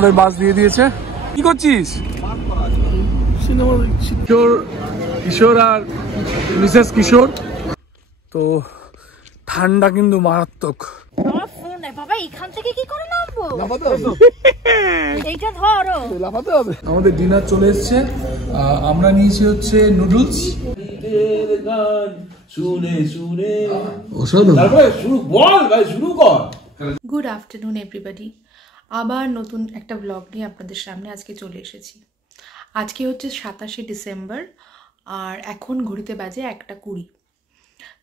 আমাদের বাস দিয়ে দিয়েছে। কি করছিস? কিশোর আর মিসেস কিশোর। তো ঠান্ডা কিন্তু মারাত্মক। আমাদের ডিনার চলে এসছে। আমরা নিয়েছি হচ্ছে নুডলস। Good afternoon everybody. আবার নতুন একটা ব্লগ নিয়ে আপনাদের সামনে আজকে চলে এসেছি। আজকে হচ্ছে 27শে ডিসেম্বর আর এখন ঘড়িতে বাজে 1:20।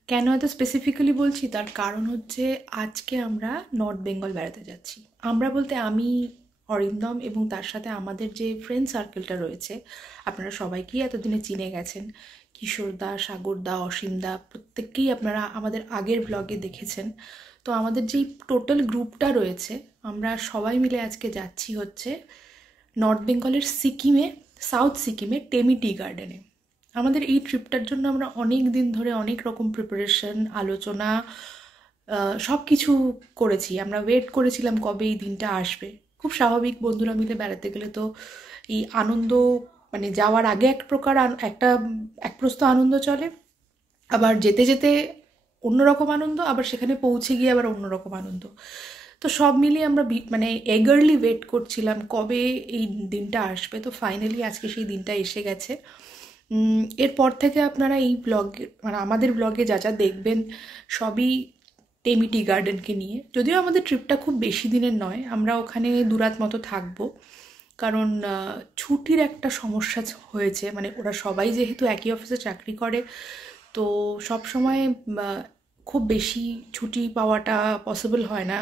কেন এত স্পেসিফিক্যালি বলছি তার কারণ হচ্ছে আজকে আমরা নর্থ বেঙ্গল বেড়াতে যাচ্ছি। আমরা বলতে আমি, অরিন্দম এবং তার সাথে আমাদের যে ফ্রেন্ড সার্কেলটা রয়েছে, আপনারা সবাইকেই এতদিনে চিনে গেছেন। কিশোরদা, সাগরদা, অসীমদা প্রত্যেককেই আপনারা আমাদের আগের ব্লগে দেখেছেন। তো আমাদের যেই টোটাল গ্রুপটা রয়েছে আমরা সবাই মিলে আজকে যাচ্ছি হচ্ছে নর্থ বেঙ্গলের সিকিমে, সাউথ সিকিমে টেমি টি গার্ডেনে। আমাদের এই ট্রিপটার জন্য আমরা অনেক দিন ধরে অনেক রকম প্রিপারেশন, আলোচনা সব কিছু করেছি। আমরা ওয়েট করেছিলাম কবে এই দিনটা আসবে। খুব স্বাভাবিক, বন্ধুরা মিলে বেড়াতে গেলে তো এই আনন্দ মানে যাওয়ার আগে এক প্রকার এক প্রস্ত আনন্দ চলে, আবার যেতে যেতে অন্যরকম আনন্দ, আবার সেখানে পৌঁছে গিয়ে আবার অন্যরকম আনন্দ। তো সব মিলিয়ে আমরা মানে এগারলি ওয়েট করছিলাম কবে এই দিনটা আসবে। তো ফাইনালি আজকে সেই দিনটা এসে গেছে। এরপর থেকে আপনারা এই ব্লগে মানে আমাদের ব্লগে যা যা দেখবেন সবই টেমি টি গার্ডেনকে নিয়ে। যদিও আমাদের ট্রিপটা খুব বেশি দিনের নয়, আমরা ওখানে 2 রাত মতো থাকবো, কারণ ছুটির একটা সমস্যা হয়েছে। মানে ওরা সবাই যেহেতু একই অফিসে চাকরি করে, তো সব সময় খুব বেশি ছুটি পাওয়াটা পসিবল হয় না।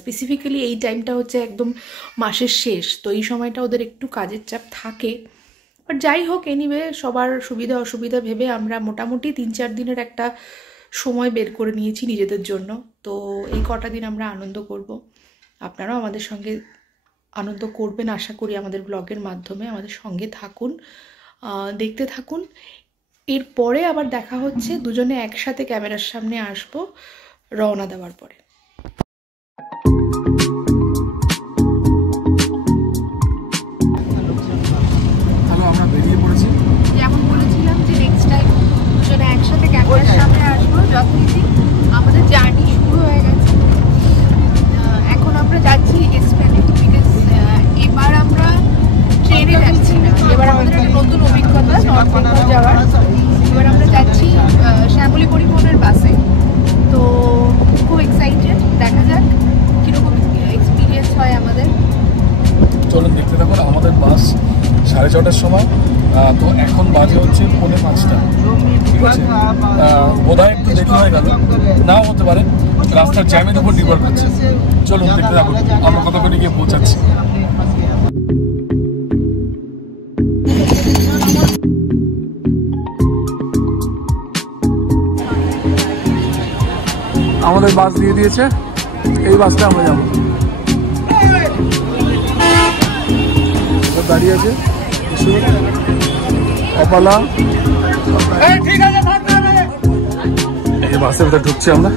স্পেসিফিক্যালি এই টাইমটা হচ্ছে একদম মাসের শেষ, তো এই সময়টা ওদের একটু কাজের চাপ থাকে। বাট যাই হোক, এনিওয়ে সবার সুবিধা অসুবিধা ভেবে আমরা মোটামুটি 3-4 দিনের একটা সময় বের করে নিয়েছি নিজেদের জন্য। তো এই কটা দিন আমরা আনন্দ করব। আপনারাও আমাদের সঙ্গে আনন্দ করবেন আশা করি আমাদের ব্লগের মাধ্যমে। আমাদের সঙ্গে থাকুন, দেখতে থাকুন। এরপরে আবার দেখা হচ্ছে, দুজনে একসাথে ক্যামেরার সামনে আসবো রওনা দেওয়ার পরে। আমরা বেরিয়ে পড়েছি। যেমন বলেছিলাম যে নেক্সট টাইম দুজনে একসাথে ক্যামেরার সামনে আসবো, যথারীতি আমাদের জার্নি শুরু হয়ে গেছে। এখন আমরা যাচ্ছি এসপ্ল্যানেড, বিকজ এবার আমরা ট্রেনে যাচ্ছি না, এবার আমাদের একটা নতুন অভিজ্ঞতা নর্থ বেঙ্গল যাওয়ার। এবার আমরা যাচ্ছি শ্যামলী পরিবহনের বাসে। তো খুব এক্সাইটেড, দেখা যাক কীরকম এক্সপিরিয়েন্স হয় আমাদের। চলুন দেখতে থাকুন। আমাদের বাস 6:30টার সময়, তো এখন বাজে হচ্ছে 4:45। ঠিক আছে, বোধহয় একটু দেরি হয়ে গেল, নাও হতে পারে, রাস্তার জ্যামের উপর নির্ভর করছে। চলুন দেখতে থাকুন আমরা কতক্ষণে গিয়ে পৌঁছাচ্ছি। আমাদের বাস দিয়ে দিয়েছে, এই বাসটা আমরা যাবো। দাঁড়িয়ে আছে অপালা, এই বাসের ভিতরে ঢুকছি আমরা।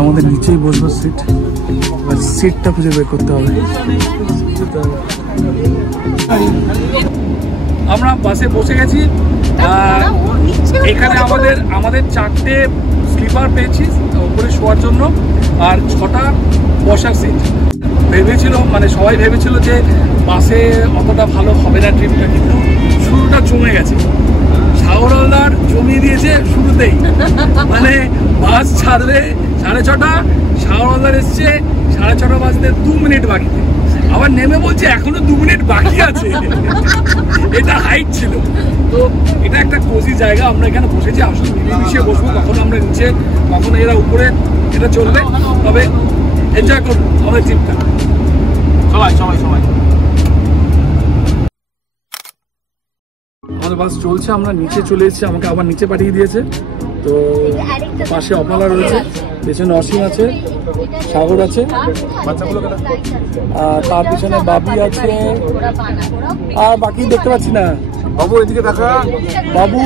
আমাদের নিচেই বসবো সিট, সিটটা খুঁজে বের করতে হবে। আমরা বাসে বসে গেছি। এখানে আমাদের 4টে স্লিপার পেয়েছি উপরে শোয়ার জন্য, আর 6টা বসার সিট। ভেবেছিল মানে সবাই ভেবেছিল যে বাসে অতটা ভালো হবে না ট্রিপটা, কিন্তু শুরুটা জমে গেছে। সাগরদার জমিয়ে দিয়েছে শুরুতেই, মানে বাস ছাড়বে 6:30, সাগরদার এসছে 6:30 বাজতে 2 মিনিট বাকিতে, আবার নেমে বলছে এখনো 2 মিনিট বাকি আছে। এটা হাইট ছিল, তো এটা একটা কোজি জায়গা। আমরা এখানে বসেছি, আসলে মিলেমিশে বসবো, কখনো আমরা নিচে কখনো এরা উপরে, এটা চলবে। তবে এনজয় করবো আমাদের ট্রিপটা সবাই। আমাদের বাস চলছে, আমরা নিচে চলে এসেছি, আমাকে আবার নিচে পাঠিয়ে দিয়েছে। তো পাশে অপালা রয়েছে, পেছনে অসীম আছে, সাগর আছে, আর তার পিছনে বাবি আছে, আর বাকি দেখতে পাচ্ছি না। বাবু এদিকে দেখা, বাবু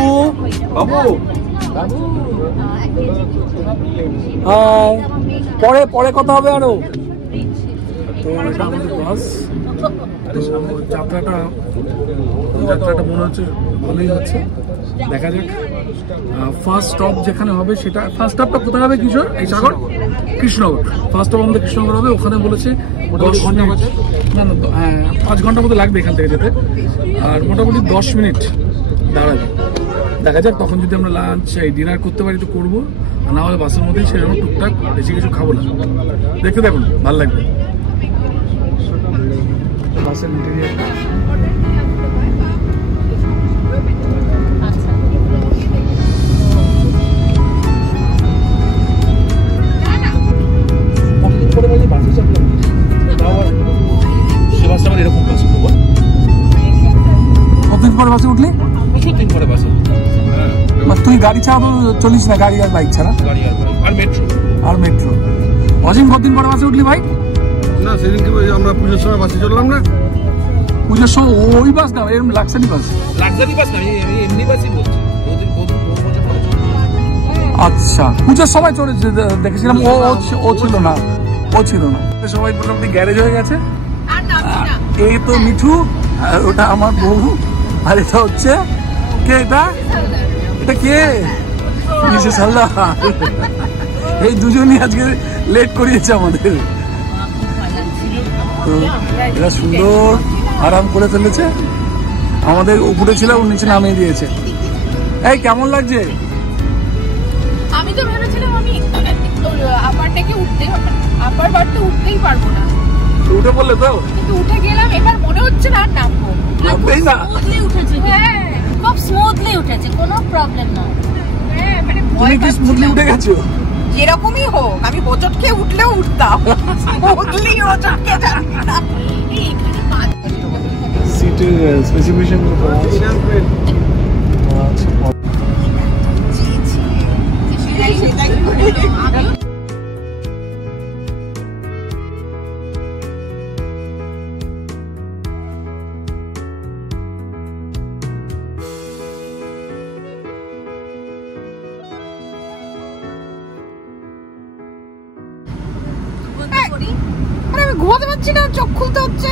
পরে পরে কথা হবে আরো। তো এটা আমাদের বাস। তো যাত্রাটা মনে হচ্ছে ভালোই হচ্ছে, দেখা যাক। ফার্স্ট স্টপ যেখানে হবে সেটা, ফার্স্ট স্টপটা কোথায় হবে কিশোর? এই সাগর কৃষ্ণনগর। ফার্স্ট স্টপ আমাদের কৃষ্ণনগর হবে। ওখানে বলেছে 10 ঘন্টা, না 5 ঘন্টার মতো লাগবে এখান থেকে যেতে, আর মোটামুটি 10 মিনিট দাঁড়াবে। দেখা যাক তখন যদি আমরা লাঞ্চ ডিনার করতে পারি তো করবো, না হলে বাসের মধ্যেই সেরকম টুকটাক বেশি কিছু খাবো না। দেখতে দেখুন, ভালো লাগবে বাসের ইন্টেরিয়ারটা। এরকম কতদিন পরে বাসে উঠলি? দিন পরে বাসে। তুই গাড়ি ছাড়া তো চলিস না, গাড়ি আর বাইক ছাড়া? গাড়ি আর মেট্রো। আর মেট্রো। অজিম কতদিন পরে বাসে উঠলি ভাই? না সেদিনকে আমরা পুজোর সময় বাসে চললাম না। পুজোর সময় ওই বাস না, এরকম লাক্সারি বাস? লাক্সারি বাস না, এমনি বাসই বলছি। আচ্ছা, পুজোর সময় চলেছে দেখেছিলাম। ও ছিল না, ও ছিল না। সবাই মোটামুটি গ্যারেজ হয়ে গেছে। এই তো মিঠু, আর ওটা আমার বউ, আর এটা হচ্ছে কে? এটা কে? মিসেস হালদার। এই দুজনই আজকে লেট করিয়েছে আমাদের। তো এরা সুন্দর আরাম করে ফেলেছে। আমাদের উপরে ছিল, ওর নিচে নামিয়ে দিয়েছে। এই কেমন লাগছে? আমি তো ভেবেছিলাম আমি আপার ডেকে উঠতেই হবে, আপার বারতে উঠতেই পারবো না। উঠে পড়লে তো? কিন্তু উঠে গেলাম, এবার মনে হচ্ছে না আর নামবো। নামবেই না। স্মুথলি উঠেছে। হ্যাঁ, খুব স্মুথলি উঠেছে, কোনো প্রবলেম না। হ্যাঁ, মানে তুমি কি স্মুথলি উঠে গেছো? যেরকমই হোক, আমি হোঁচট খেয়ে উঠলেও উঠতাম। স্মুথলি হোঁচট খেয়ে যাবি না। এইখানে কাজ সিটের স্পেসিফিকেশন গুলো আছে। সেটাই করে আমি ঘুমাতে পারছি না, চোখ খুলতে হচ্ছে।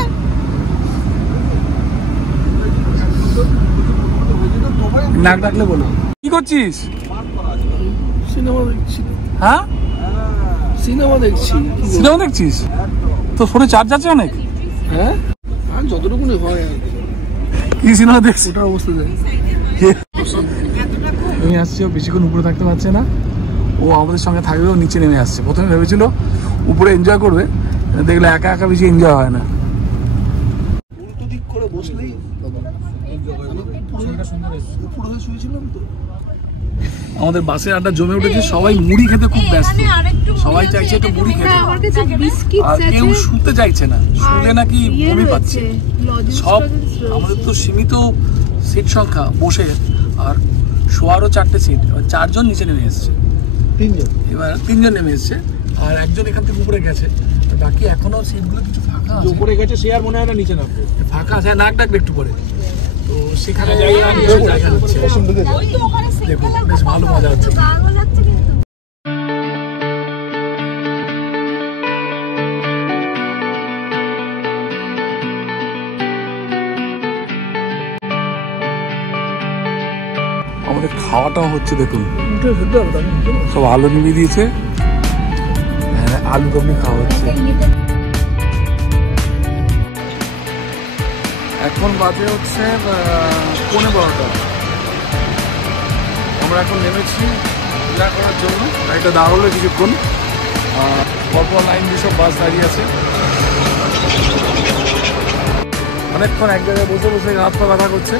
নাক ডাকলে বলো। কি করছিস? সিনেমা দেখছি। হ্যাঁ, সিনেমা দেখছি। সিনেমা দেখছিস? তো ফোনে চার্জ আছে অনেক? হ্যাঁ, আর যতটুকুনি হয়। কি সিনেমা দেখছিস? ওটার অবস্থা দেখ। নেমে আসছে, ও বেশিক্ষণ উপরে থাকতে পারছে না। ও আমাদের সঙ্গে থাকবে, ও নিচে নেমে আসছে। প্রথমে ভেবেছিল উপরে এনজয় করবে, দেখলে একা একা বেশি এনজয় হয় না। উল্টো দিক করে বসলেই শুয়েছিলাম তো। আমাদের বাসের আড্ডা জমে উঠেছে, সবাই মুড়ি খেতে খুব ব্যস্ত। সবাই চাইছে একটু মুড়ি খেতে, আর কেউ শুতে চাইছে না, শুলে নাকি বমি পাচ্ছে। সব আমাদের তো সীমিত সিট সংখ্যা বসে, আর শোয়ারও 4টে সিট। এবার 4 জন নিচে নেমে এসছে, 3 জন। এবার 3 জন নেমে এসছে, আর একজন এখান থেকে উপরে গেছে। বাকি এখনো সিটগুলো কিছু ফাঁকা আছে। উপরে গেছে সে আর মনে হয় না নিচে নামবে। ফাঁকা আছে, নাক ডাকবে একটু পরে। তো সেখানে দেখুন, বেশ ভালো মজা হচ্ছে। আমাদের খাওয়াটাও হচ্ছে, দেখুন সব আলু নিভিয়ে দিয়েছে, আলু কমনি খাওয়া হচ্ছে। এখন বাজে হচ্ছে 11:15। আমরা এখন নেমেছি পূজা করার জন্য। গাড়িটা দাঁড়ালো কিছুক্ষণ, পরপর লাইন দিয়ে সব বাস দাঁড়িয়ে আছে। অনেকক্ষণ এক জায়গায় বসে বসে হাত পা ব্যথা করছে।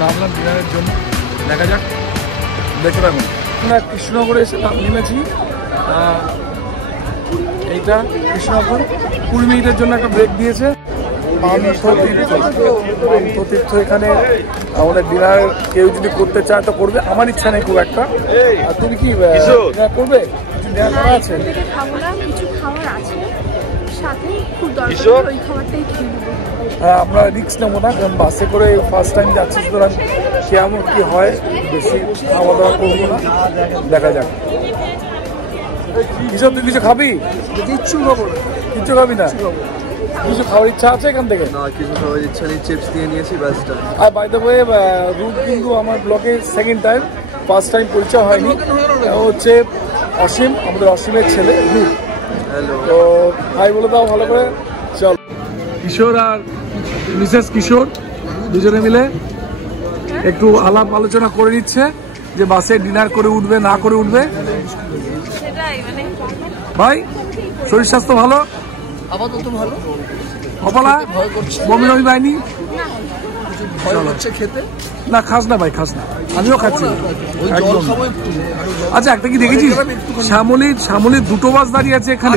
নামলাম ডিনারের জন্য, দেখা যাক, দেখে রাখুন। আমরা কৃষ্ণনগরে এসে নেমেছি। এইটা কৃষ্ণনগর 20 মিনিটের জন্য একটা ব্রেক দিয়েছে। তীর্থ এখানে আমাদের ডিনার কেউ যদি করতে চায় তো করবে, আমার ইচ্ছা নেই খুব একটা। আর তুমি কি ডিনার করবে? ডিনার করা আছে, সাথেই খুব দরকার ওই খাবারটাই খেয়ে নেবো। আমরা রিস্ক নেবো না, কারণ বাসে করে ফার্স্ট টাইম যাচ্ছি, সুতরাং কেমন কি হয় বেশি খাওয়া দাওয়া করবো না, দেখা যাক। কিশোর তুই কিছু খাবি? কিচ্ছু খাবো না। কিচ্ছু খাবি না? কিছু খাওয়ার ইচ্ছা আছে এখান থেকে? না, কিছু খাওয়ার ইচ্ছা নেই, চিপস দিয়ে নিয়েছি ব্যাসটা। আর বাই দ্য ওয়ে রুট কিন্তু আমার ব্লগে সেকেন্ড টাইম, ফার্স্ট টাইম পরিচয় হয়নি। ও হচ্ছে অসীম, আমাদের অসীমের ছেলে রুট। হ্যালো। তো ভাই বলে দাও ভালো করে। চল, কিশোর আর মিসেস কিশোর দুজনে মিলে একটু আলাপ আলোচনা করে নিচ্ছে যে বাসে ডিনার করে উঠবে না করে উঠবে। ভাই শরীর স্বাস্থ্য ভালো? আপাতত ভালো। কপালা বমি টমি পাইনি? ভয় হচ্ছে খেতে। না খাস না ভাই, খাস না, আমিও খাচ্ছি ওই জল একদম। খাবো একটু। আচ্ছা একটা কি দেখেছিস, শ্যামলির দুটো বাস দাঁড়িয়ে আছে এখানে।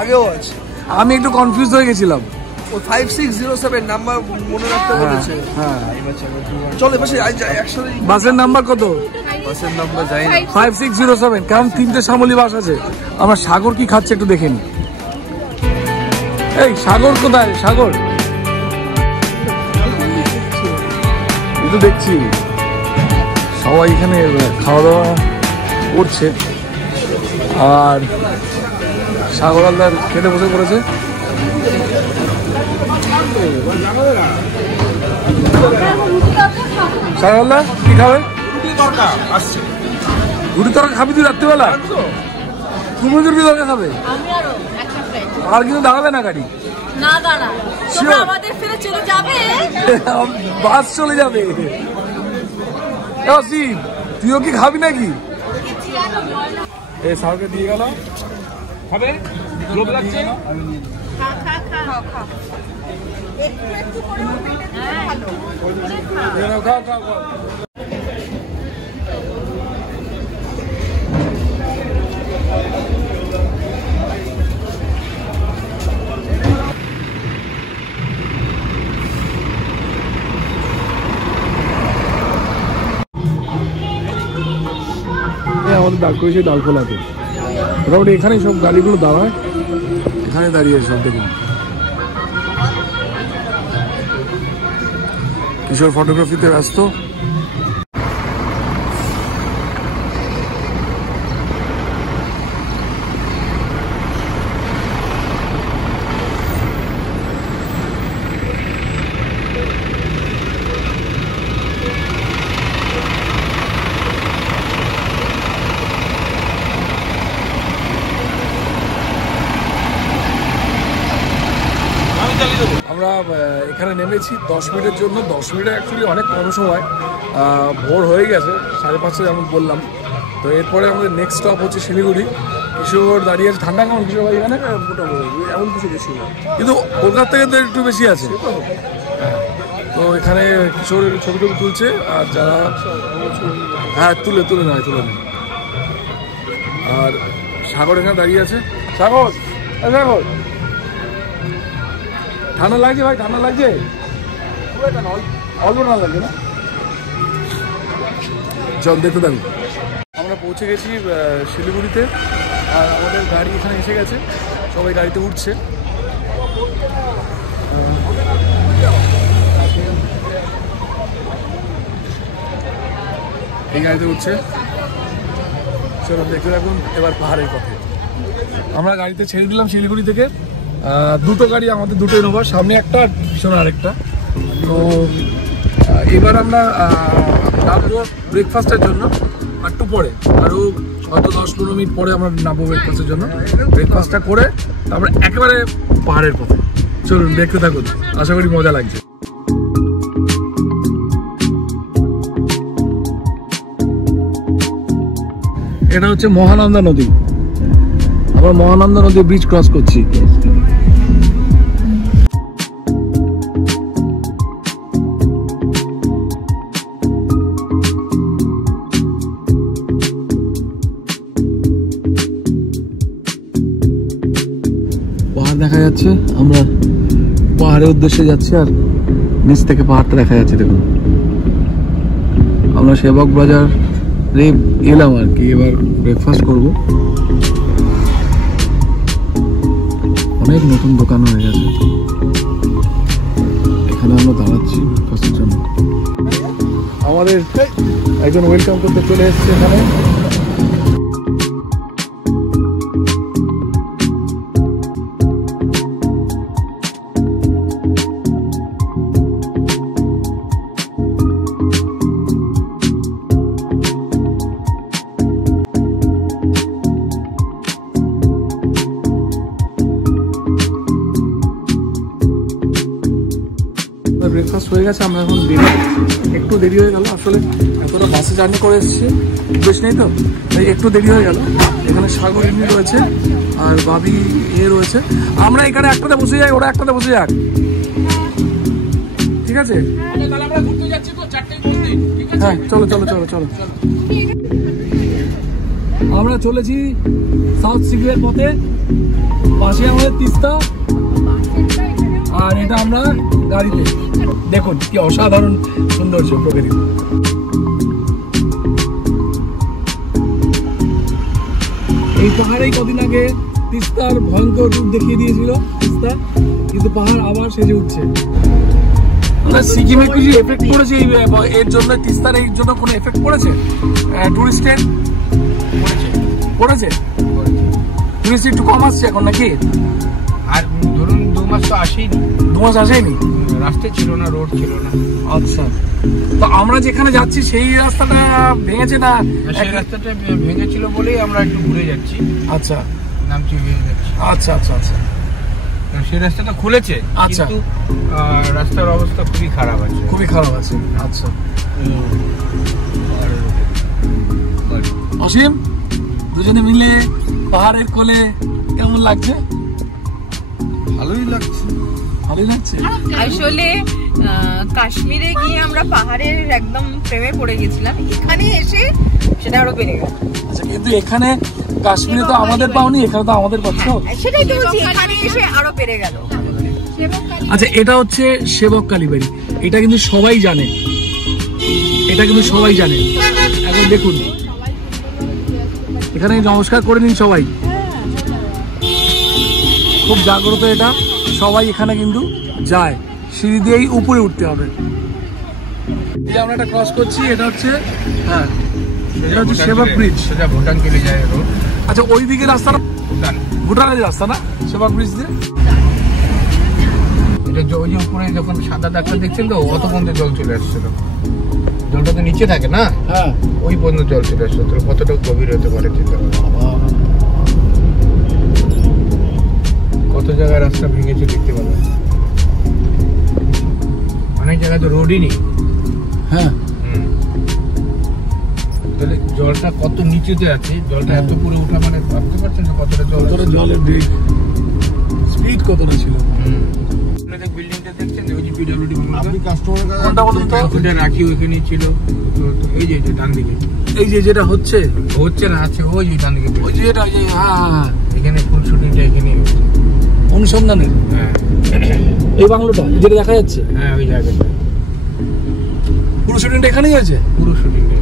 আগেও আছে। আমি একটু কনফিউজ হয়ে গেছিলাম। ওই 5607 নাম্বার মনে রাখতে বলেছে। হ্যাঁ, চলে বসে একসাথে। বাসের নাম্বার কত? বাসের নাম্বার যাই না। 5607, কারণ 3টে শ্যামলী বাস আছে। আমার সাগর কি খাচ্ছে একটু দেখে নি। এই সাগর কোথায়? সাগর একটু দেখছি সবাই এখানে খাওয়া দাওয়া করছে, আর সাগর আলদার খেতে বসে পড়েছে। সাগর আলদা কি খাবে? রুটি তরকা খাবি তুই রাত্রিবেলা? তুমি রুটি তরকা খাবে? আর কিন্তু দাঁড়াবে না গাড়ি? না দাঁড়া, তোমরা আমাদের ফেলে চলে যাবে। বাস চলে যাবে। অসীম তুইও কি খাবি নাকি? এই সারকে দিয়ে গেল, খাবে? লোভ লাগছে? খাও খাও খাও। আমাদের দাঁড় করেছে ডালখোলাতে, মোটামুটি এখানেই সব গাড়িগুলো দাঁড়ায়, এখানে দাঁড়িয়ে সব দেখুন। কিশোর ফটোগ্রাফিতে ব্যস্ত। আমরা এখানে নেমেছি 10 মিনিটের জন্য। 10 মিনিট অ্যাকচুয়ালি অনেক কম সময়, ভোর হয়ে গেছে 5:30 যেমন বললাম। তো এরপরে আমাদের নেক্সট স্টপ হচ্ছে শিলিগুড়ি। কিশোর দাঁড়িয়ে আছে। ঠান্ডা কেমন কিশোর ভাই এখানে? মোটামুটি এমন কিছু বেশি না, কিন্তু কলকাতা থেকে তো একটু বেশি আছে। তো এখানে কিশোর ছবি টবি তুলছে, আর যারা হ্যাঁ তুলে নেয়। আর সাগর এখানে দাঁড়িয়ে আছে। সাগর সাগর ঠান্ডা লাগছে ভাই? ঠান্ডা লাগছে? অল্প না লাগছে না? চল দেখতে থাকবো। আমরা পৌঁছে গেছি শিলিগুড়িতে, আর আমাদের গাড়ি এখানে এসে গেছে, সবাই গাড়িতে উঠছে। এই গাড়িতে উঠছে। চলো দেখতে থাকুন এবার পাহাড়ের পথে। আমরা গাড়িতে ছেড়ে দিলাম শিলিগুড়ি থেকে। দুটো গাড়ি আমাদের, দুটো ইনোভা, সামনে একটা আর পিছনে আরেকটা। তো এবার আমরা নামবো ব্রেকফাস্টের জন্য একটু পরে, আরও হয়তো 10-15 মিনিট পরে আমরা নামবো ব্রেকফাস্টের জন্য। ব্রেকফাস্টটা করে তারপরে একেবারে পাহাড়ের পথে। চলুন দেখতে থাকুন, আশা করি মজা লাগছে। এটা হচ্ছে মহানন্দা নদী। আমরা মহানন্দা নদী ব্রিজ ক্রস করছি। পাহাড় দেখা যাচ্ছে, আমরা পাহাড়ের উদ্দেশ্যে যাচ্ছি, আর নিচ থেকে পাহাড়টা দেখা যাচ্ছে। দেখুন আমরা সেবক বাজার এলাম আর কি, এবার ব্রেকফাস্ট করবো। অনেক নতুন দোকান হয়ে গেছে। এখানে আমরা দাঁড়াচ্ছি ব্রেকফাস্টের জন্য। আমাদের একজন ওয়েলকাম করতে চলে এসেছে এখানে। ব্রেকফাস্ট হয়ে গেছে, আমরা এখন একটু দেরি হয়ে গেল। আসলে এতটা বাসে জার্নি করে এসেছি, বেশ নেই তো, তাই একটু দেরি হয়ে গেল। এখানে সাগর এমনি রয়েছে আর বাবি রয়েছে। আমরা এখানে একটাতে বসে যাই, ওরা একটাতে বসে যাক, ঠিক আছে? হ্যাঁ চলো চলো চলো চলো। আমরা চলেছি সাউথ সিকিমের পথে। পাশে আমাদের তিস্তা, আর এটা আমরা গাড়িতে। দেখুন কি অসাধারণ সৌন্দর্য প্রকৃতি। এই পাহাড়েই কদিন আগে তিস্তার ভয়ঙ্কর রূপ দেখিয়ে দিয়েছিল তিস্তা, কিন্তু পাহাড় আবার সেজে উঠছে। সিকিমে কিছু এফেক্ট পড়েছে এর জন্য? তিস্তার এই জন্য কোনো এফেক্ট পড়েছে টুরিস্টের? পড়েছে। টুরিস্ট একটু কম আসছে এখন নাকি? আর ধরুন 2 মাস তো আসেনি। 2 মাস আসেনি, রাস্তা ছিল না, রোড ছিল না। আচ্ছা, তো আমরা যেখানে যাচ্ছি সেই রাস্তাটা ভেঙেছে না? সেই রাস্তাটা ভেঙেছিল বলেই আমরা একটু ঘুরে যাচ্ছি। আচ্ছা, নামছি হয়ে যাচ্ছি। আচ্ছা আচ্ছা আচ্ছা, সেই রাস্তাটা খুলেছে, আচ্ছা, কিন্তু রাস্তার অবস্থা খুবই খারাপ আছে। খুবই খারাপ আছে। আচ্ছা, অসীম দুজনে মিলে পাহাড়ের কোলে কেমন লাগছে? ভালোই লাগছে। ভালোই লাগছে। আসলে কাশ্মীরে গিয়ে আমরা পাহাড়ের একদম প্রেমে পড়ে গেছিলাম, এখানে এসে সেটা আরো বেড়ে গেল। আচ্ছা, কিন্তু এখানে কাশ্মীরে তো আমাদের পাওনি, এখানে তো আমাদের পাচ্ছ। সেটাই তো বলছি, এখানে এসে আরো বেড়ে গেল। আচ্ছা, এটা হচ্ছে সেবক কালীবাড়ি। এটা কিন্তু সবাই জানে, এটা কিন্তু সবাই জানে। এখন দেখুন, এখানে নমস্কার করে নিন সবাই। খুব জাগ্রত এটা, সবাই এখানে কিন্তু যায়। সিঁড়ি দিয়েই উপরে উঠতে হবে। এই আমরা একটা ক্রস করছি, এটা হচ্ছে, হ্যাঁ এটা হচ্ছে সেবক ব্রিজ। সেটা ভুটান চলে যায় রোড। আচ্ছা, ওই দিকে রাস্তাটা ভুটানের রাস্তা না, সেবক ব্রিজ দিয়ে? এটা ওই যে উপরে যখন সাদা দাগটা দেখছেন তো, অত পর্যন্ত জল চলে আসছিল। জলটা তো নিচে থাকে না, হ্যাঁ, ওই পর্যন্ত জল চলে আসছিল। তো কতটা গভীর হতে পারে চিন্তা করো। কত জায়গায় রাস্তা ভেঙেছে দেখতে পাবেন। অনেক জায়গায় তো রোডই নেই। হ্যাঁ, তাহলে জলটা কত নিচেতে আছে, জলটা এত পুরো ওঠা মানে ভাবতে পারছেন যে কতটা জল। কতটা জলের বেগ, স্পিড কতটা ছিল। বিল্ডিংটা দেখছেন, ওই যে পিডব্লিউডি কোনটা বলুন তো? ওটা রাখি ওইখানেই ছিল। তো এই যে ডান দিকে, এই যে যেটা হচ্ছে না, আছে ওই যে ডান দিকে, ওই যে এটা, হ্যাঁ, এখানে ফুল শুটিংটা এখানেই হচ্ছে। অনুসন্ধানের হ্যাঁ, এই বাংলোটা যেটা দেখা যাচ্ছে, হ্যাঁ ওই জায়গাটা পুরো শুটিংটা এখানেই আছে। পুরো শুটিংটা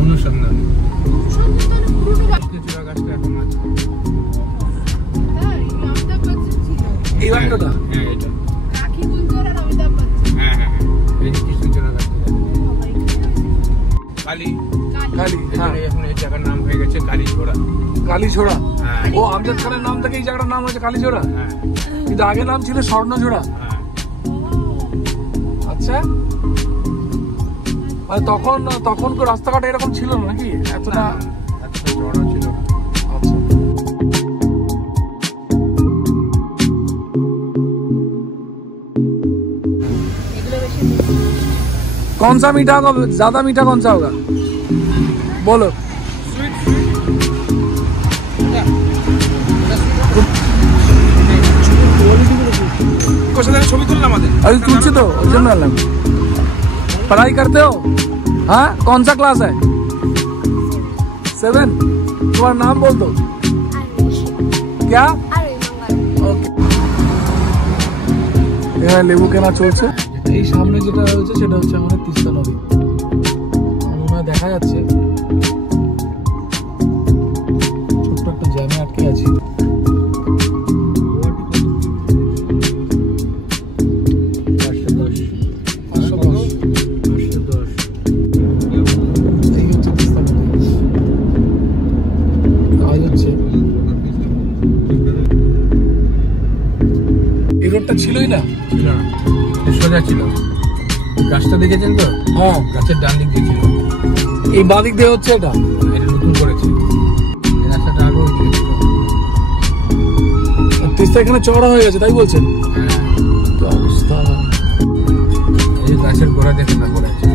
অনুসন্ধান। চূড়া গাছটা এখন আছে এই বাংলোটা। হ্যাঁ, এটা হ্যাঁ হ্যাঁ, এই যে কৃষ্ণচূড়া গাছটা কালী কালী, হ্যাঁ, এখন এই জায়গার নাম হয়ে গেছে কালীঝোড়া। কালীঝোড়া। হ্যাঁ, ও আমজাদ খানের নাম থেকে এই জায়গাটার নাম হয়েছে কালীঝোড়া, হ্যাঁ কিন্তু আগে নাম ছিল স্বর্ণঝোড়া। হ্যাঁ। আচ্ছা, মানে তখন রাস্তাঘাট এরকম ছিল না নাকি? এতটা চড়া ছিল না। আচ্ছা, कौन सा मीठा होगा, ज्यादा मीठा कौन सा होगा बोलो? ছবি তুললাম আমাদের। अभी तुझसे तो जनरल पढ़ाई करते हो? हाँ, कौन सा क्लास है? 7। तुम्हारा नाम बोल दो। क्या? ओके, এখানে লেবু কেনা চলছে। এই সামনে যেটা রয়েছে সেটা হচ্ছে আমাদের তিস্তা নদী, মনে হয় দেখা যাচ্ছে। ছোট্ট একটা জ্যামে আটকে আছি। ছিল না, সোজা ছিল। গাছটা দেখেছেন তো? হ্যাঁ, গাছের ডান দিক দিয়ে ছিল। এই বাঁ দিক দিয়ে হচ্ছে এটা। এটা নতুন করেছে। এই রাস্তাটা আগে ওই দিকে ছিল। তিস্তা এখানে চওড়া হয়ে গেছে, তাই বলছেন? হ্যাঁ, কি অবস্থা! এই গাছের গোড়া দেখেন না, গোড়া আছে।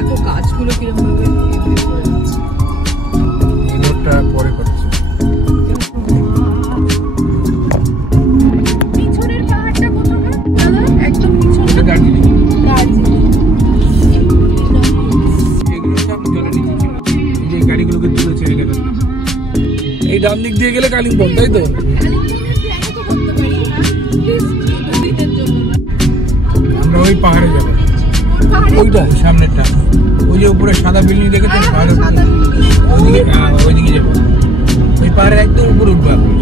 এত গাছগুলো কিরকম ভাবে পড়ে যাচ্ছে। এই রোডটা পরে করেছে। পিছনের পাহাড়টা কোথাও না দাদা, একদম পিছনে। এটা দার্জিলিং। দার্জিলিং। এগুলো সব জলের নিচে ছিল। এই যে গাড়িগুলোকে তুলেছে এই জায়গাতে। এই ডান দিক দিয়ে গেলে কালিম্পং, তাই তো? আমরা ওই পাহাড়ে যাবো, ওইটা সামনেরটা। ওই যে উপরে সাদা বিল্ডিং দেখেছেন, পাহাড়ের উপরে? ওইদিকে যাবো। ওই পাহাড়ের একদম উপরে উঠবো আপনি।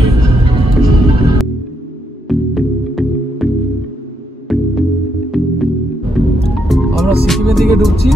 আমরা সিকিমের দিকে ঢুকছি।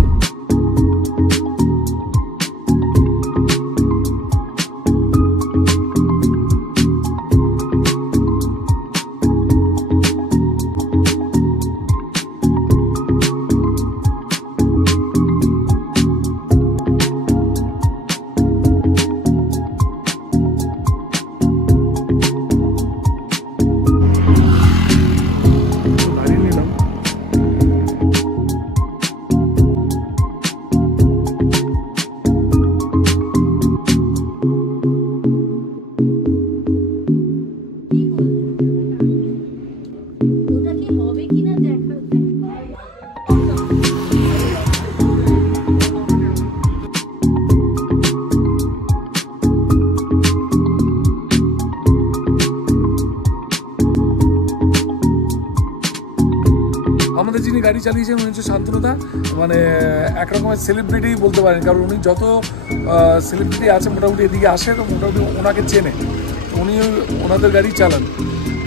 আমাদের যিনি গাড়ি চালিয়েছেন উনি হচ্ছে শান্তনুদা, মানে একরকমের সেলিব্রিটি বলতে পারেন, কারণ উনি যত সেলিব্রিটি আছে মোটামুটি এদিকে আসে তো মোটামুটি ওনাকে চেনে, উনি ওনাদের গাড়ি চালান।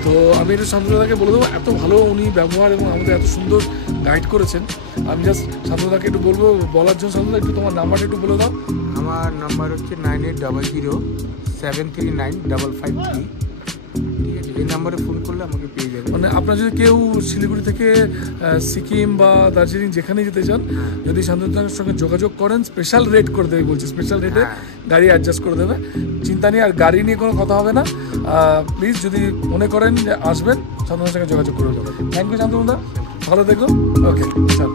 তো আমি একটু শান্তনুদাকে বলে দেবো, এত ভালো উনি ব্যবহার এবং আমাদের এত সুন্দর গাইড করেছেন। আমি জাস্ট শান্তনুদাকে একটু বলবো বলার জন্য, শান্তনুদা একটু তোমার নাম্বারটা একটু বলে দাও। আমার নাম্বার হচ্ছে 9800739553। ঠিক আছে, এই নাম্বারে ফোন করলে আমাকে পেয়ে যাবে। মানে আপনার যদি কেউ শিলিগুড়ি থেকে সিকিম বা দার্জিলিং যেখানে যেতে চান, যদি শান্তনুদার সঙ্গে যোগাযোগ করেন, স্পেশাল রেট করে দেবে, বলছি স্পেশাল রেটে গাড়ি অ্যাডজাস্ট করে দেবে, চিন্তা নেই। আর গাড়ি নিয়ে কোনো কথা হবে না। প্লিজ যদি মনে করেন যে আসবেন, শান্তনুদার সঙ্গে যোগাযোগ করে দেবেন। থ্যাংক ইউ শান্তনুদা, ভালো থেকো। ওকে, চল।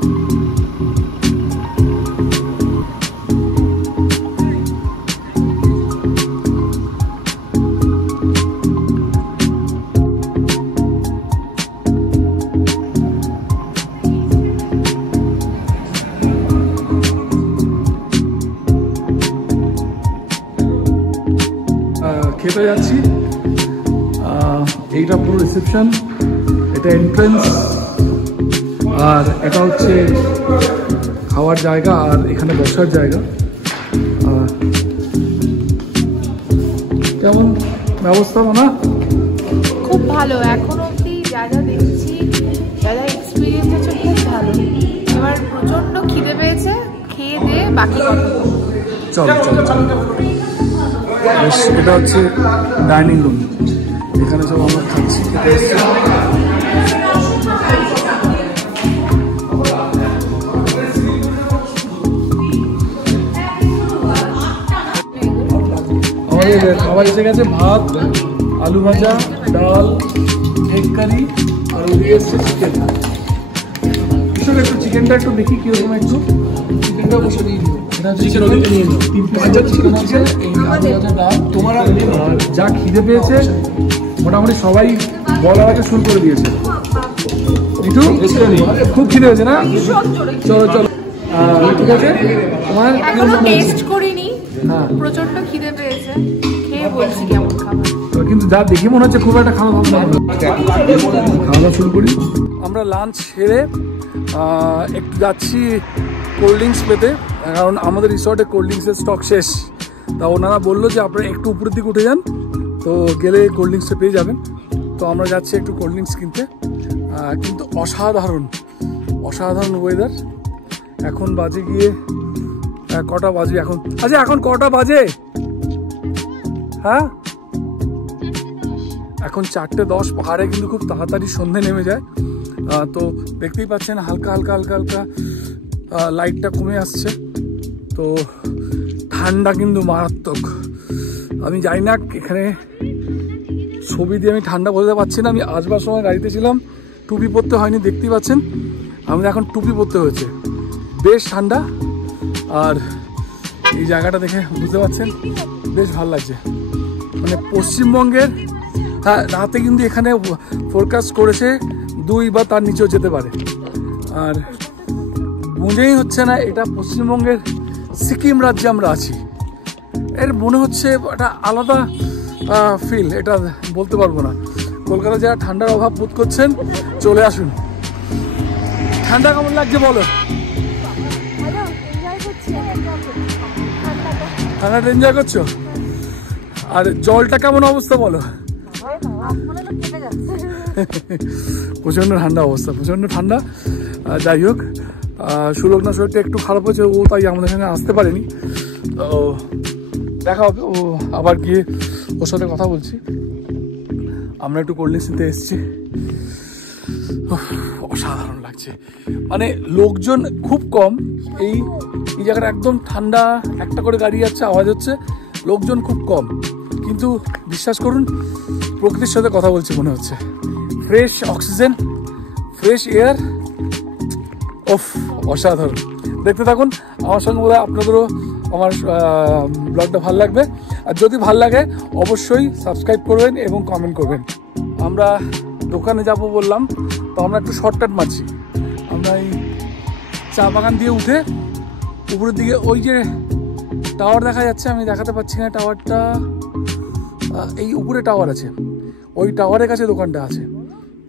খেতে যাচ্ছি। এইটা পুরো রিসেপশন, এটা এন্ট্রেন্স, আর এটা হচ্ছে খাওয়ার জায়গা, আর এখানে বসার জায়গা। কেমন ব্যবস্থা না? খুব ভালো। এখন অবধি যা যা দেখছি, যা যা এক্সপিরিয়েন্স হচ্ছে খুব ভালো। এবার প্রচণ্ড খিদে পেয়েছে, খেয়ে দিয়ে বাকি কথা। চলো চলো চলো। এটা হচ্ছে ডাইনিং রুম, এখানে সব আমরা খাচ্ছি, খেতে এসেছি। আমাদের খাবার এসে গেছে, ভাত, আলু ভাজা, ডাল, এগ কারি, আর ওদিকে এসছে চিকেন। কিছু একটু চিকেনটা একটু দেখি কিরকম, একটু চিকেনটা বসে দিয়ে দিও। তোমার যা খিদে পেয়েছে মোটামুটি সবাই বলার আগে শুরু করে দিয়েছে। খুব খিদে হয়েছে না? চলো চলো, ঠিক আছে। তোমার এখনো টেস্ট করিনি, প্রচন্ড খিদে পেয়েছে, খেয়ে বলছি কেমন খাবার। কিন্তু যা দেখে মনে হচ্ছে খুব একটা খাওয়া দাওয়া শুরু করি। আমরা লাঞ্চ সেরে একটু যাচ্ছি কোল্ড ড্রিঙ্কস পেতে, কারণ আমাদের রিসর্টে কোল্ড ড্রিঙ্কসের স্টক শেষ। তা ওনারা বললো যে আপনারা একটু উপরের দিকে উঠে যান, তো গেলে কোল্ড ড্রিঙ্কসটা পেয়ে যাবেন। তো আমরা যাচ্ছি একটু কোল্ড ড্রিঙ্কস কিনতে। কিন্তু অসাধারণ অসাধারণ ওয়েদার। এখন বাজে গিয়ে কটা বাজে এখন? আচ্ছা এখন কটা বাজে? হ্যাঁ এখন 4:10। পাহাড়ে কিন্তু খুব তাড়াতাড়ি সন্ধে নেমে যায়। তো দেখতেই পাচ্ছেন হালকা হালকা হালকা হালকা লাইটটা কমে আসছে। তো ঠান্ডা কিন্তু মারাত্মক। আমি জানি না এখানে ছবি দিয়ে আমি ঠান্ডা বোঝাতে পারছি না। আমি আসবার সময় গাড়িতে ছিলাম, টুপি পরতে হয়নি, দেখতেই পাচ্ছেন আমাদের এখন টুপি পরতে হয়েছে। বেশ ঠান্ডা, আর এই জায়গাটা দেখে বুঝতে পারছেন বেশ ভালো লাগছে। মানে পশ্চিমবঙ্গের, হ্যাঁ রাতে কিন্তু এখানে ফোরকাস্ট করেছে 2 বা তার নিচেও যেতে পারে। আর মনেই হচ্ছে না এটা পশ্চিমবঙ্গের সিকিম রাজ্যে আমরা আছি। এর মনে হচ্ছে একটা আলাদা ফিল, এটা বলতে পারবো না। কলকাতা যারা ঠান্ডার অভাব বোধ করছেন চলে আসুন। ঠান্ডা কেমন লাগছে বলো? ঠান্ডাটা এনজয় করছো? আর জলটা কেমন অবস্থা বলো? প্রচন্ড ঠান্ডা অবস্থা, প্রচন্ড ঠান্ডা। যাই হোক, সুলগ্নার শরীরটা একটু খারাপ হয়েছে, ও তাই আমাদের এখানে আসতে পারেনি। তো দেখা হবে, ও আবার গিয়ে ওর সাথে কথা বলছি। আমরা একটু কোল্ড ড্রিঙ্কস নিতে এসেছি। অসাধারণ লাগছে, মানে লোকজন খুব কম। এই জায়গাটা একদম ঠান্ডা, একটা করে গাড়ি যাচ্ছে, আওয়াজ হচ্ছে, লোকজন খুব কম। কিন্তু বিশ্বাস করুন প্রকৃতির সাথে কথা বলছি মনে হচ্ছে। ফ্রেশ অক্সিজেন, ফ্রেশ এয়ার, ওফ অসাধারণ। দেখতে থাকুন আমার সঙ্গে, বোধহয় আপনাদেরও আমার ব্লগটা ভালো লাগবে। আর যদি ভালো লাগে অবশ্যই সাবস্ক্রাইব করবেন এবং কমেন্ট করবেন। আমরা দোকানে যাব বললাম, তো আমরা একটু শর্টকাট মারছি। আমরা এই চা বাগান দিয়ে উঠে উপরের দিকে ওই যে টাওয়ার দেখা যাচ্ছে, আমি দেখাতে পাচ্ছি না টাওয়ারটা, এই উপরে টাওয়ার আছে, ওই টাওয়ারের কাছে দোকানটা আছে।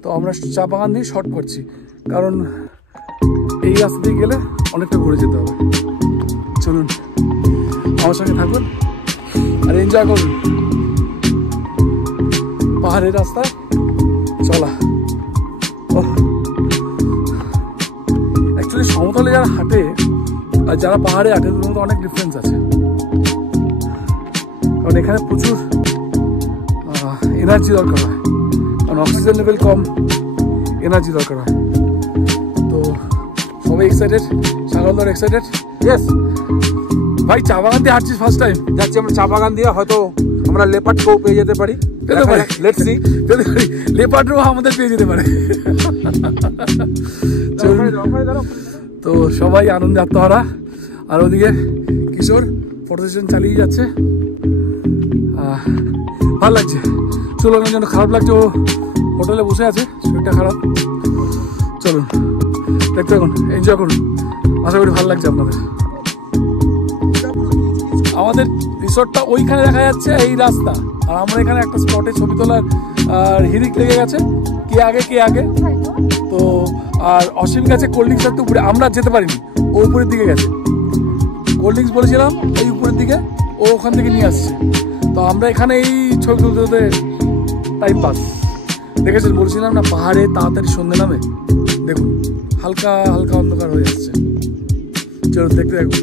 তো আমরা চা বাগান দিয়ে শর্ট করছি, কারণ এই রাস্তা দিয়ে গেলে অনেকটা ঘুরে যেতে হবে। চলুন আমার সঙ্গে থাকুন আর এনজয় করুন পাহাড়ের রাস্তায় চলা। অ্যাকচুয়ালি সমতলে যারা হাঁটে আর যারা পাহাড়ে হাঁটে তাদের মধ্যে অনেক ডিফারেন্স আছে, কারণ এখানে প্রচুর এনার্জি দরকার হয়, কারণ অক্সিজেন লেভেল কম, এনার্জি দরকার হয়। তো সবাই এক্সাইটেড, সাগরদার এক্সাইটেড। ইয়েস ভাই, চা বাগান দিয়ে হাঁটছিস ফার্স্ট টাইম? যাচ্ছি আমরা চা বাগান দিয়ে, হয়তো আমরা লেপার্ডকেও পেয়ে যেতে পারি। লেটস সি, লেপার্ডও আমাদের পেয়ে যেতে পারে। তো সবাই আনন্দে আত্মহারা, আর ওদিকে কিশোর ফটো সেশন চালিয়ে যাচ্ছে। ভালো লাগছে, চলুন জন্য খারাপ লাগছে, ও হোটেলে বসে আছে, শরীরটা খারাপ। চলুন দেখতে থাকুন, এনজয় করুন, আশা করি ভালো লাগছে আপনাদের। আমাদের রিসোর্টটা ওইখানে দেখা যাচ্ছে, এই রাস্তা, আর আমরা এখানে একটা স্পটে ছবি তোলার আর হিরিক লেগে গেছে, কে আগে। তো আর অসীম গেছে কোল্ড ড্রিঙ্কস একটু উপরে, আমরা যেতে পারিনি, ও উপরের দিকে গেছে। কোল্ড ড্রিঙ্কস বলেছিলাম এই উপরের দিকে, ও ওখান থেকে নিয়ে আসছে। তো আমরা এখানে এই ছবি তুলতে টাইম পাস। দেখেছেন, বলছিলাম না পাহাড়ে তাড়াতাড়ি সন্ধ্যে নামে। দেখুন হালকা হালকা অন্ধকার হয়ে যাচ্ছে, চলুন দেখতে দেখুন।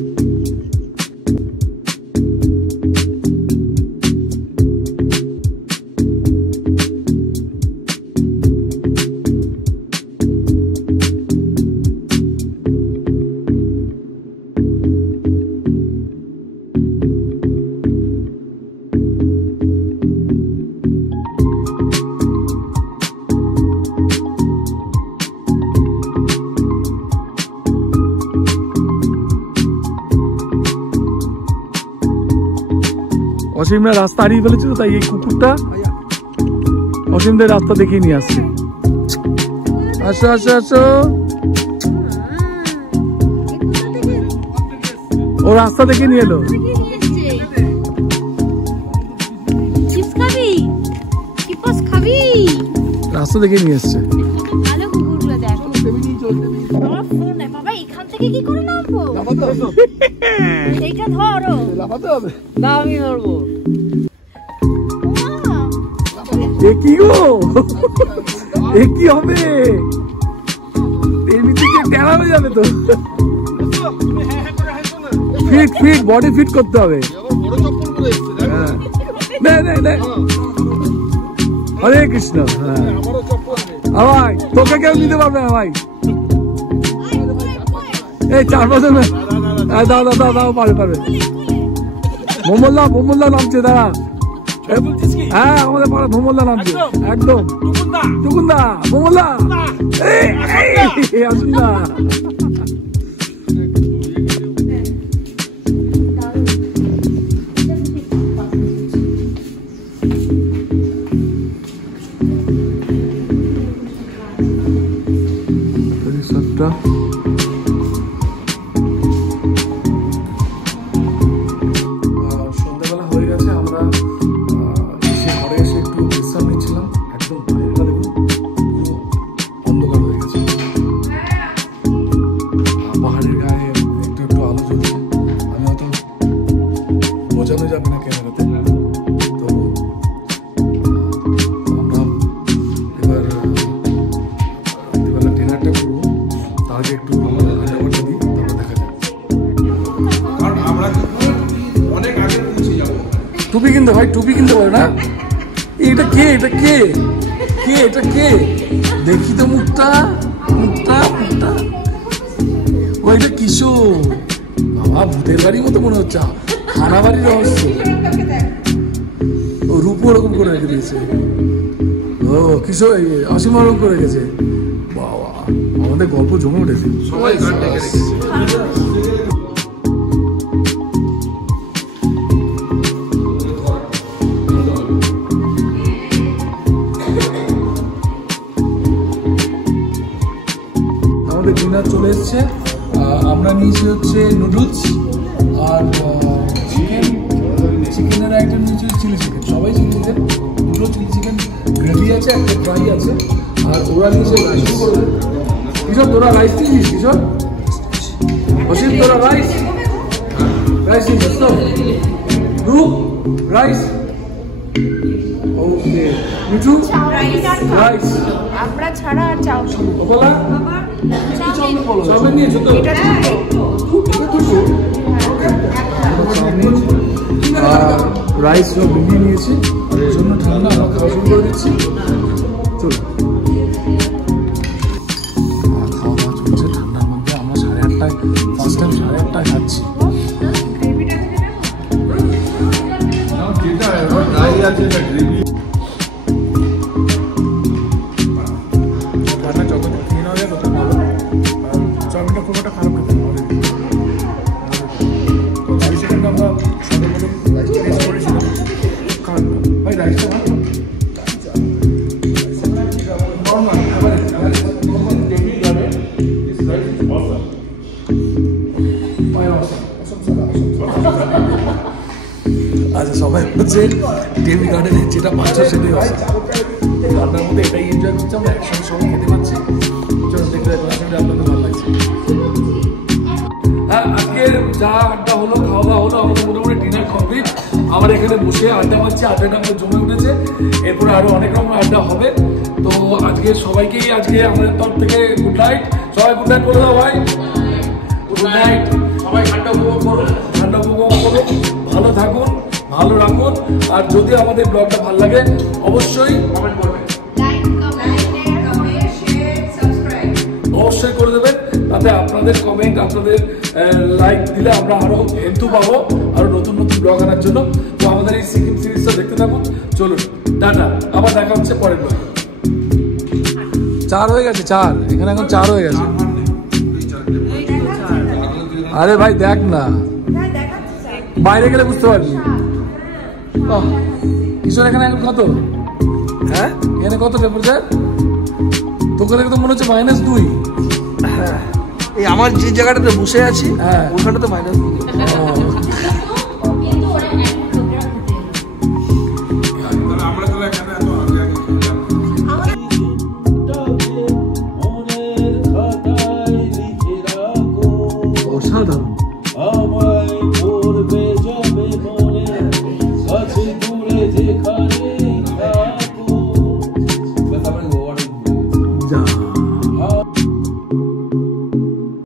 অসীমরা রাস্তা হারিয়ে ফেলেছে, তো তাই এই কুকুরটা অসীমদের রাস্তা দেখিয়ে নিয়ে আসছে। আসো আসো আসো, ও রাস্তা দেখে নিয়ে এলো। রাস্তা দেখে নিয়ে এসছে। কি হবে, এমনিতে টেরা হয়ে যাবে তো। ফিট বডি ফিট করতে হবে। হরে কৃষ্ণ। হ্যাঁ ভাই তোকে কেউ নিতে পারবে না ভাই, এই 4 বছর দাও দাও দাও দাও, পারবে পারবে। ভোমল্লা নামছে, দাঁড়া। হ্যাঁ আমাদের পাড়া ভোমল্লা নামছে একদম। টুকুন্দা ভোমল্লা আসুন না। সন্ধ্যাবেলা হয়ে গেছে, আমরা এসে ঘরে এসে একটু বিশ্রাম নিচ্ছিলাম। একদম বাইরেটা দেখুন পুরো অন্ধকার হয়ে গেছে, পাহাড়ের গায়ে একটু একটু আলো জ্বলছে। আমি হয়তো বোঝানো যাবে না ক্যামেরাতে, তো আমরা এবার রাত্রিবেলা ডিনারটা করবো, তার আগে একটু আড্ডা দিই, তারপর দেখা যাবে। টুপি কিনতে ভাই, টুপি কিনতে পারে না। এটা কে, এটা কে, কে এটা কে, দেখি তো মুখটা মুখটা মুখটা। ওইটা কিশোর বাবা, ভূতের বাড়ির মতো মনে হচ্ছে, খানা বাড়ির রহস্য। ও রূপ ওরকম করে রেখে দিয়েছে। ও কিশোর অসীম ওরকম করে গেছে। বাবা আমাদের গল্প জমে উঠেছে। ডিনার চলে এসছে, আমরা নিয়েছি হচ্ছে নুডলস আর চিকেনের আইটেম নিয়েছি চিলি চিকেন, সবাই চিলি চিকেন, দুটো চিলি চিকেন গ্রেভি আছে, একটা ফ্রাই আছে। আর ওরা নিয়েছে কিশোর, তোরা রাইস নিয়েছিস কিশোর? অসীম তোরা রাইস রাইস নিয়েছিস তো? রূপ রাইস, ওকে। মিঠু রাইস, আমরা ছাড়া আর চাও বলা চাউমিন নিয়েছো তো? রাইস ও বিরিয়ানি নিয়েছি, এর জন্য ঠান্ডা আমরা খাওয়া শুরু করে দিচ্ছি। চলো খাওয়া দাওয়া চলছে ঠান্ডার মধ্যে। আমরা 8:30টায় ফার্স্ট টাইম 8:30টায় খাচ্ছি। রান্না যত ক্লিন হবে তত ভালো। চাউমিনটা খুব একটা খারাপ খেতে হবে। তো চিলি চিকেনটা আমরা সর্বপ্রথম টেস্ট করেছিলাম, খান ভাই রাইসটা ভালো। আচ্ছা সবাই হচ্ছে টেবি গার্ডেনে যেটা পাচ্ছ সেটাই হচ্ছে রান্নার মধ্যে, এটাই এনজয় করছি আমরা, একসঙ্গে সবাই খেতে পাচ্ছি। চলো দেখতে আপনাদের ভালো লাগছে। হ্যাঁ আজকে যা আড্ডা হলো, খাওয়া দাওয়া হলো, আমাদের মোটামুটি ডিনার কমপ্লিট। আমরা এখানে বসে আড্ডা মারছি, আড্ডাটা আমাদের জমে উঠেছে। এরপরে আরো অনেক রকম আড্ডা হবে। তো আজকে সবাইকেই আজকে আমাদের তরফ থেকে গুড নাইট। সবাই গুড নাইট বলে দাও ভাই, গুড নাইট। সবাই ঠান্ডা উপভোগ করুন, ঠান্ডা উপভোগ করুন, ভালো থাকুন, ভালো রাখুন। আর যদি আমাদের ব্লগটা ভালো লাগে অবশ্যই কমেন্ট করবেন, অবশ্যই করে দেবেন। তাতে আপনাদের কমেন্ট, আপনাদের লাইক দিলে আমরা আরো হেতু পাবো আরো নতুন নতুন ব্লগ আনার জন্য। তো আমাদের এই সিকিম সিরিজটা দেখতে থাকুন। চলুন টাটা, আবার দেখা হচ্ছে পরের ব্লগে। 4 হয়ে গেছে, 4 এখানে এখন 4 হয়ে গেছে। আরে ভাই দেখ না, বাইরে গেলে বুঝতে পারবি। কিশোর এখানে এখন কত? হ্যাঁ এখানে কত টেম্পারেচার? তোকে দেখে তো মনে হচ্ছে -2। এই আমার যে জায়গাটাতে বসে আছি ওখানে তো -2। অসাধারণ।